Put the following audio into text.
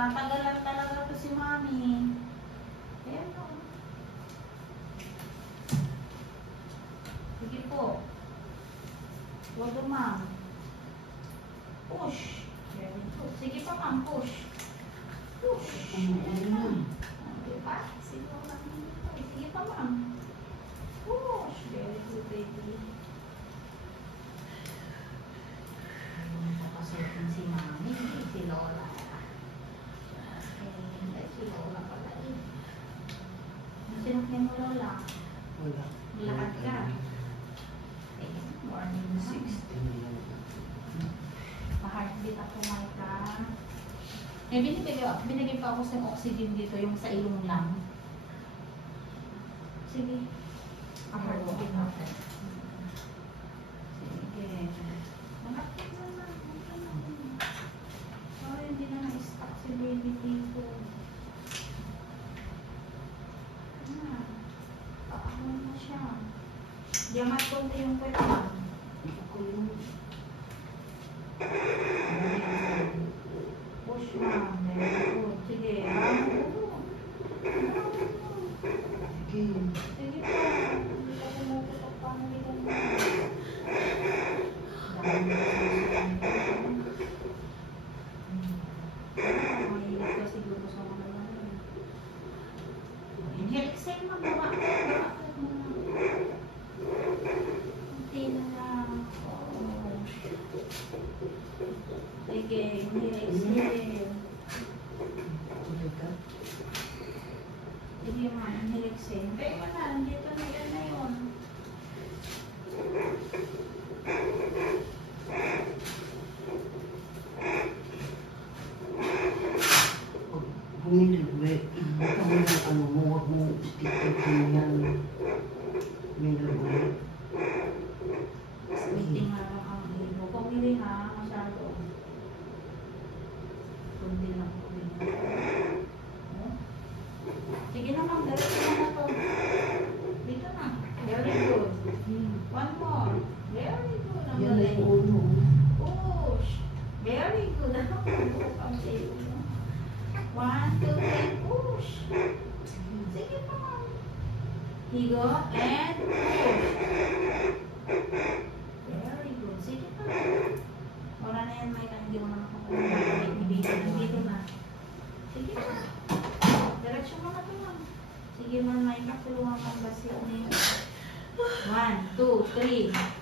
Tatagalan talaga to si Mami. Ayan o. Sige po. Wado, ma'am. Push. Very good. Sige pa, ma'am. Push. Push. Ayan na. Diba? Siguro lang dito. Sige pa, ma'am. Push. Very good, baby. Nakasutin si Mami. Si Lola. Okay. Si Lola pala eh. Ano sinakyan mo, Lola? Wala. Lakad ka. Okay. Morning na. 16. Ma-heartbeat ako, Maika. Eh, binigay pa ako sa oxygen dito, yung sa ilong lang. Sige. Ma-heartbeat ako. Sige. Malapit na lang. Oh, hindi na na-stuck si baby dito. Paahon na siya. Diyamat konti yung kwet lang. Ako yung... Push ma'am. Very good. Sige. Sige. Sige po. Hindi ka pumuputok pa. Hindi ka mahilig ka siguro sa mga naman. Inhale, exhale ma'am. Bakit muna. Hindi na lang. Sige. Inhale, exhale. Talaga? Sige ma'am. Inhale, exhale. Kaya na. Nandito na yan na yun. Bumili, ibuka mo yung ano mo, huwag mo sticker ko yan. Bumili mo. Meeting na lang ang ibo. Pumili ha. Masyado. Kundi lang po rin. Oh. Sige na ma'am. Diretso na to. Dito na. Very good. One more. Very good. Ang Yan ay galing. uno. Push. Very good. Ang tayo. 1, 2, 3, push. Sige pa ma'am. Higo and push. Very good. Sige pa. Wala na yan, Mike. Hindi mo na makakuha. Dito na. Sige pa. Diretso mo na ito ma'am. Sige ma'am, Mike. Tulungan mo ang basit niya. 1, 2, 3.